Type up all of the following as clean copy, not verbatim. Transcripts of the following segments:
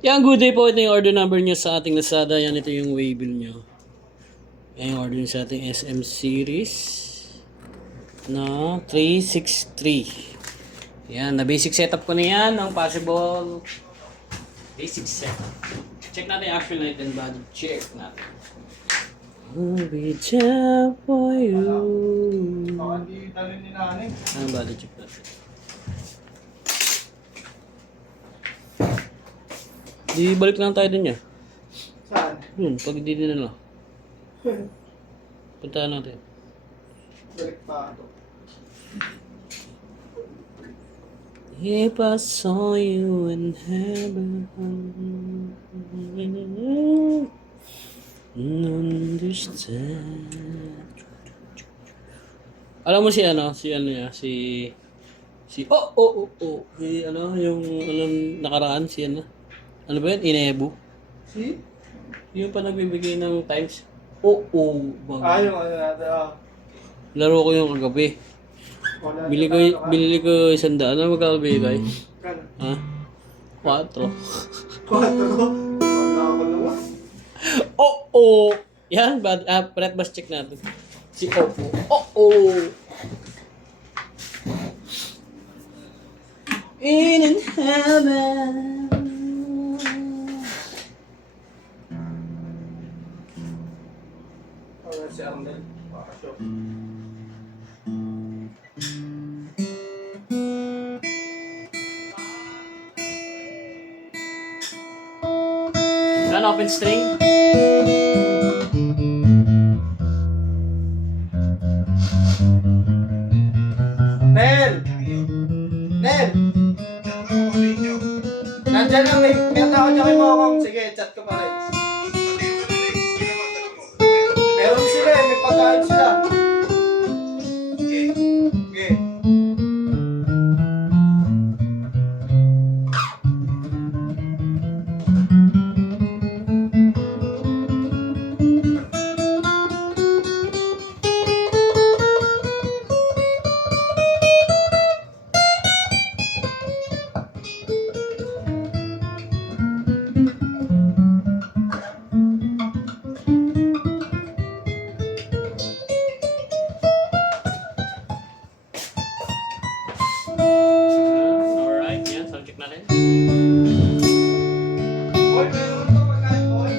Yan, good day po. Ito yung order number nyo sa ating Lazada. Yan, ito yung waybill nyo. Yan yung order nyo sa ating SM series na 363. Yan, na basic setup ko na yan. Ang possible basic setup. Check natin yung actual natin body. Check natin. I'll be there for you. Anong body check natin? Di balik lang tayo dun niya. Saan? Yun, pag hindi nila. Puntahan natin. Balik pa ito. If I saw you in heaven, understand. Alam mo si yung nakaraan si ano ba yun? Inebu. Si? Yung pa nagbibigay ng times. Yung natin. laro ko yung kagabi. Binili ko 100. Ano magkano bigay? Kano? Ha? 4. 4 ko? Wala ako naman. Yan, Pret bus check natin. Si Oppo. In heaven. Wala si Arnel. Pakasyo. Ano, open string? Nel! Nel! Nandyan lang, may ako dyan kay Mokong. Sige, chat ko pa rin. Meron sila may pagkain sila. Okay. Alright, yan. Sound check natin. Boy, meron ito pagkain, boy.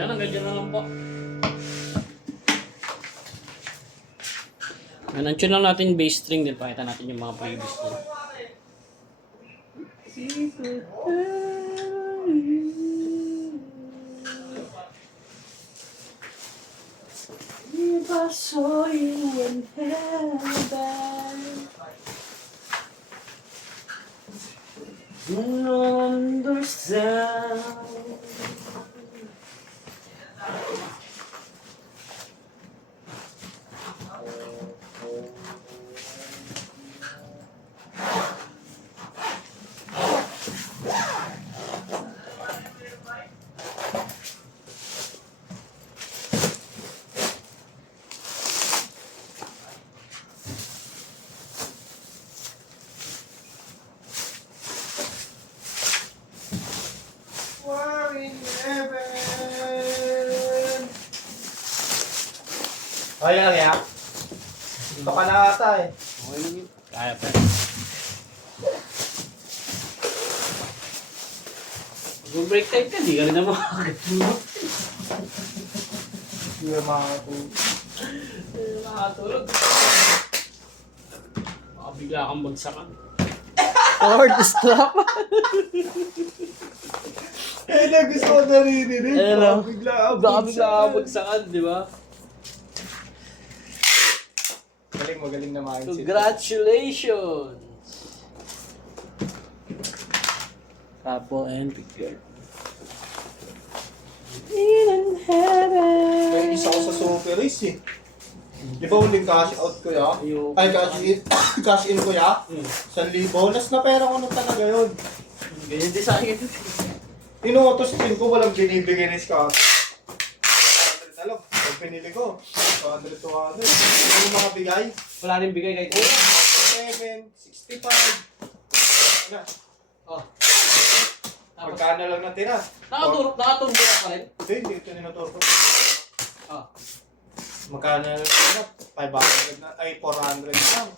Yan, hanggang dyan na lang po. Yan, tune lang natin bass string din. Pakita natin yung mga previous din. If I saw you in heaven, you understand. We're in heaven. Oh, yan lang ya. Ito ka na ata eh. Okay lang yun. Kaya pa. Kung break time ka, di ka rin na makakatulog. Hindi na makakatulog. Makakatulog. Baka bigla kang bagsakan. Lord, stop. Eh, gusto ko naririnig. Ano? Bigla Bigla abagsakan, di ba? Magaling na mindset. Congratulations! Capo and Picture. In heaven. May isa ko sa Super Race eh. Di ba huling cash out ko ya? Ayoko. Ay, cash in ko ya? 1,000. Bonus na pera ko na talaga yun. Ganyan din sa akin. Inuutos-pin ko, walang binibigay ni Scott. 100 na lang. Pag pinili ko, 200, 200. Ano yung mga bigay? Wala rin bigay kahit 7, 65. Ano? Oh. Tapos, Magkano lang natira? nakaturok ka pa rin. Hindi ito ninaturo ko. Oh. Magkano lang natira? 500 na, ay 400 na lang.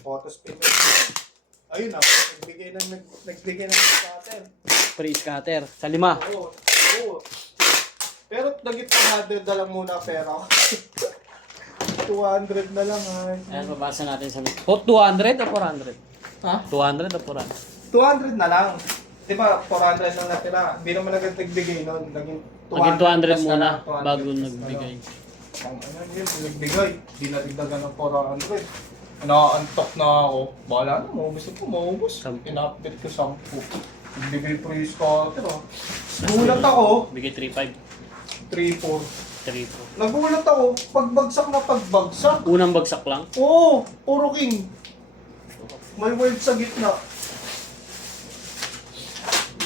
Photos pin. Ayun na, nagbigay ng scatter. Free scatter. Sa 5. Oo, oo. Pero nagit 100 na lang muna pera ko. 200 na lang ay. Ayan, babasa natin sa... 200 o 400? Ha? 200 o 400? 200 na lang. Di ba, 400 lang natira. Hindi naman agad nagbigay nun. Naging 200, Maging 200 plus muna na lang, 200 bago plus nagbigay. na lang. Ang ano yun, nagbigay. Di natigdagan ng 400. Nakaantok na ako. Bahala na, maubos na po, maubos. Sampu. In-update ko 10. Nagbigay po yung scatter. Nagulat ako, Bigay 3.5. 3-4. 3.4. Nagulat ako, pagbagsak na pagbagsak. Unang bagsak lang. Oo, puro king. May word sa gitna.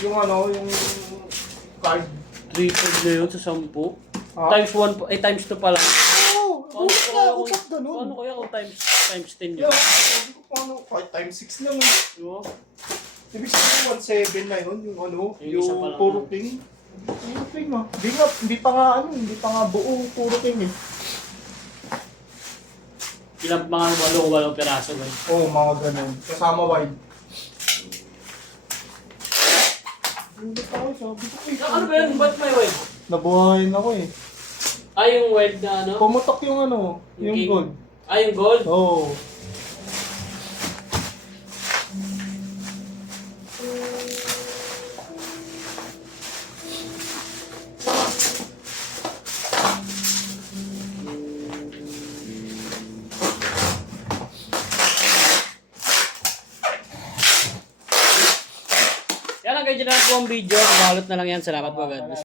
Yung ano, yung card. 3.5 na yun sa 10. Ha? Times 1, times 2 pa lang. Oo, gulat na ako pag ganun. Paano kaya kung times 10 Yeah, yun? sabi ko paano, kahit times 6 lang eh. Diba? Ibig sabihin 1.7 na yun, yung ano, Yung isa pa yung lang. puro king. Puro king ah. Hindi pa nga ano, hindi pa nga buo, puro king eh. Ilang mga 8 piraso ba? Oo, mga ganun. Kasama wide. Hindi pa ako, sabi ko eh. Ano ba yun? Ba't may wide? Nabuhayin ako eh. Ah, yung wide na ano? Pumutok yung ano, yung king. gold. Ah, yung gold? Oo. Yan lang kayo dyan po ang video. Mahalot na lang yan. Salamat po. God bless.